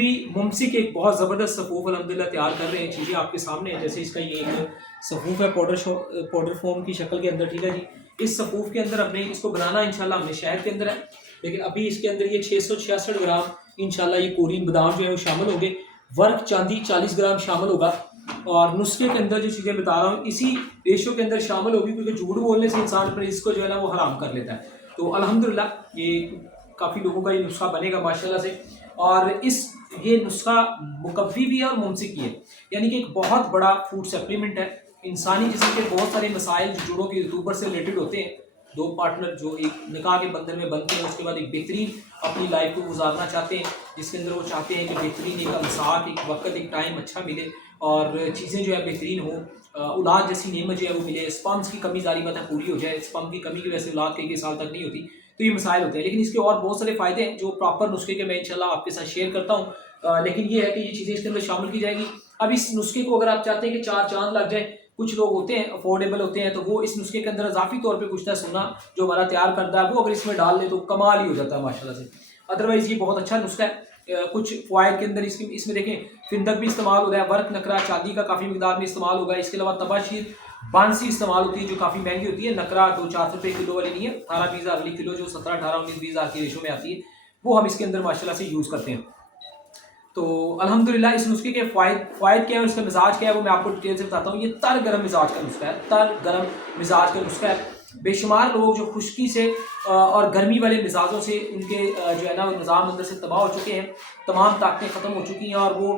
अभी मुमसिक एक बहुत ज़बरदस्त सफ़ूफ़ अल्हम्दुलिल्लाह तैयार कर रहे हैं। चीज़ें आपके सामने हैं, जैसे इसका ये एक सफ़ूफ़ है पाउडर फॉर्म की शक्ल के अंदर, ठीक है जी। इस सफ़ूफ़ के अंदर अपने इसको बनाना इंशाल्लाह हमने शहर के अंदर है, लेकिन अभी इसके अंदर ये 666 ग्राम इंशाल्लाह ये कोरीन बादाम जो है वो शामिल होंगे। वर्क चांदी 40 ग्राम शामिल होगा, और नुस्खे के अंदर जो चीज़ें बता रहा हूँ इसी रेशो के अंदर शामिल होगी, क्योंकि झूठ बोलने से इंसान अपने इसको जो है ना वो हराम कर लेता है। तो अल्हम्दुलिल्लाह ये काफ़ी लोगों का ये नुस्खा बनेगा माशाल्लाह से। और ये नुस्खा मुकव्वी भी है और मुमसिक भी है, यानी कि एक बहुत बड़ा फूड सप्लीमेंट है। इंसानी जिस्म के बहुत सारे मसाइल जो जुड़ों की रतूबत से रिलेटेड होते हैं, दो पार्टनर जो एक निकाह के बंधन में बनते हैं, उसके बाद एक बेहतरीन अपनी लाइफ को गुजारना चाहते हैं, जिसके अंदर वो चाहते हैं कि बेहतरीन एक अंसाक, एक वक्त, एक टाइम अच्छा मिले और चीज़ें जो है बेहतरीन हो, औलाद जैसी नेमत जो है वो मिले, स्पम्स की कमी जारी बात है पूरी हो जाए। स्पम की कमी की वजह से औलाद कई साल तक नहीं होती, तो ये मसाइल होते हैं। लेकिन इसके और बहुत सारे फ़ायदे हैं जो प्रॉपर नुस्खे के मैं इंशाल्लाह आपके साथ शेयर करता हूँ। लेकिन ये है कि ये चीज़ें इसके अंदर शामिल की जाएगी। अब इस नुस्खे को अगर आप चाहते हैं कि चार चांद लग जाए, कुछ लोग होते हैं अफोर्डेबल होते हैं, तो वो इस नुस्खे के अंदर इजाफी तौर पे कुछ सोना जो हमारा तैयार करता है वो अगर इसमें डाल ले तो कमाल ही हो जाता है माशाल्लाह से। अदरवाइज़ ये बहुत अच्छा नुस्खा है। कुछ फ़वाइद के अंदर इसमें देखें, फिंदक भी इस्तेमाल हो रहा है, वर्क नकरा चांदी का काफ़ी मिकदार में इस्तेमाल होगा। इसके अलावा तबाशीर बांसी इस्तेमाल होती है जो काफ़ी महंगी होती है। नकरा 2-4 रुपये किलो वाली नहीं है, 18-20 हज़ार वाली किलो जो 17-18-19-20 हज़ार की रेशो में आती है, वो हम इसके अंदर माशाल्लाह से यूज़ करते हैं। तो अल्हम्दुलिल्लाह इस नुस्खे के फ़ायदे क्या है और इसका मिजाज क्या है वो मैं आपको डिटेल से बताता हूँ। ये तर गर्म मिजाज का नुस्खा है, तर गर्म मिजाज का नुस्खा है। बेशुमार लोग जो खुश्की से और गर्मी वाले मिजाजों से उनके जो है ना वो निज़ाम अंदर से तबाह हो चुके हैं, तमाम ताकतें ख़त्म हो चुकी हैं और वो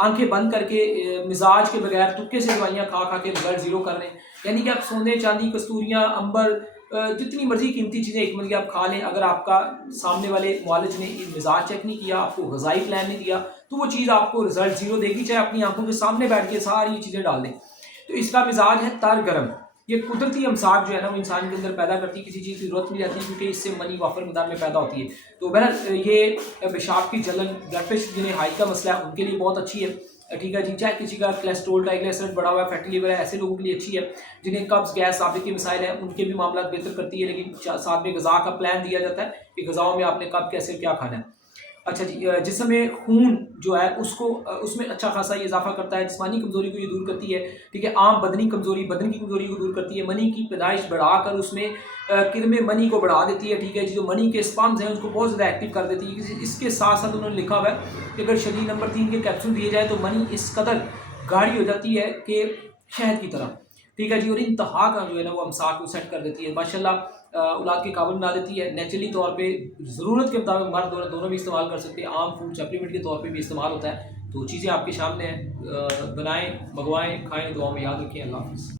आंखें बंद करके मिजाज के बगैर तुक्के से दवाइयाँ खा खा के रिजल्ट ज़ीरो कर रहे हैं। यानी कि आप सोने, चांदी, कस्तूरियाँ, अंबर, जितनी मर्जी कीमती चीज़ें एक मिनट आप खा लें, अगर आपका सामने वाले मुआलिज ने मिजाज चेक नहीं किया, आपको ग़िज़ाई प्लान नहीं दिया, तो वो चीज़ आपको रिजल्ट ज़ीरो देगी, चाहे अपनी आंखों के सामने बैठ के सारी चीज़ें डाल दें। तो इसका मिजाज है तर गर्म। ये कुदरती अमसाक जो है ना वो इंसान के अंदर पैदा करती है, किसी चीज़ की जरूरत नहीं रहती क्योंकि इससे मनी वाफर मिकदार में पैदा होती है। तो बहरहाल ये पेशाब की जलन, ब्लड प्रेशर जिन्हें हाई का मसला है उनके लिए बहुत अच्छी है, ठीक है जी। चाहे किसी का कोलेस्ट्रोल, ट्राइग्लिसराइड बढ़ा हुआ है, फैटी लिवर है, ऐसे लोगों के लिए अच्छी है। जिन्हें कब्ज़, गैस, साबित के मसाइल हैं उनके भी मामला बेहतर करती है। लेकिन साथ में ग़िज़ा का प्लान दिया जाता है कि ग़िज़ाओं में आपने कब कैसे क्या खाना है। अच्छा जी, जिस्म खून जो है उसको उसमें अच्छा खासा ये इजाफा करता है, जिस्मानी कमज़ोरी को ये दूर करती है, ठीक है। आम बदनी कमज़ोरी, बदन की कमज़ोरी को दूर करती है, मनी की पैदाइश बढ़ाकर उसमें किरम मनी को बढ़ा देती है, ठीक है जी। जो मनी के स्पर्म्स हैं उसको बहुत ज़्यादा एक्टिव कर देती है। इसके साथ साथ उन्होंने लिखा हुआ है कि अगर शरीर नंबर 3 के कैप्सूल दिए जाए तो मनी इस कदर गाढ़ी हो जाती है कि शहद की तरह, ठीक है जी। और इंतहा का जो है ना वो अमसाक को सेट कर देती है माशाल्लाह, औलाद के काबिल बना देती है। नेचुरली तौर पे ज़रूरत के मुताबिक मर्द दोनों भी इस्तेमाल कर सकते हैं, आम फूड सप्लीमेंट के तौर पे भी इस्तेमाल होता है। तो चीज़ें आपके सामने हैं, बनाएं, मंगवाएं, खाएं, दुआ में याद रखें। अल्लाह हाफ़िज़।